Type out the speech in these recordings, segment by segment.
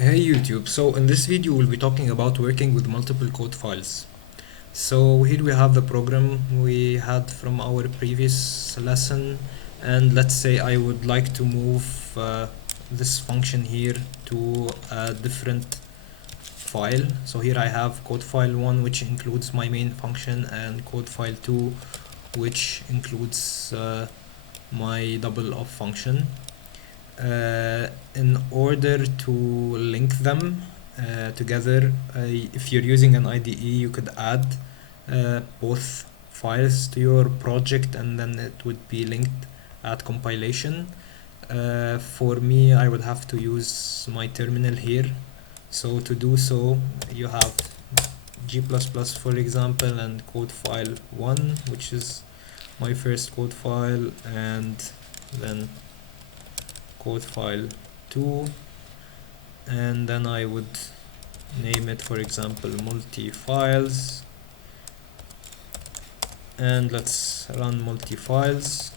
Hey YouTube, so in this video we'll be talking about working with multiple code files. So here we have the program we had from our previous lesson, and let's say I would like to move this function here to a different file. So here I have code file 1, which includes my main function, and code file 2, which includes my double of function. In order to link them together, if you're using an IDE, you could add both files to your project, and then it would be linked at compilation. For me, I would have to use my terminal here. So to do so, you have G++, for example, and code file 1, which is my first code file, and then code file 2, and then I would name it, for example, multi-files, and let's run multi-files.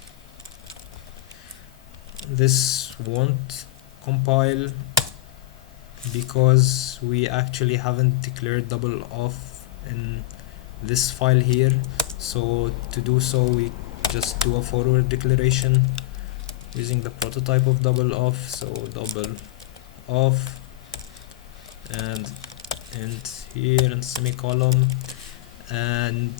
This won't compile because we actually haven't declared double off in this file here. So to do so, we just do a forward declaration using the prototype of double off. So double off, and here and semicolon. And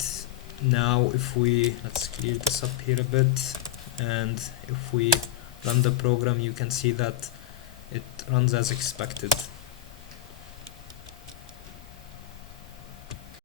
now if we, let's clear this up here a bit, and if we run the program, you can see that it runs as expected.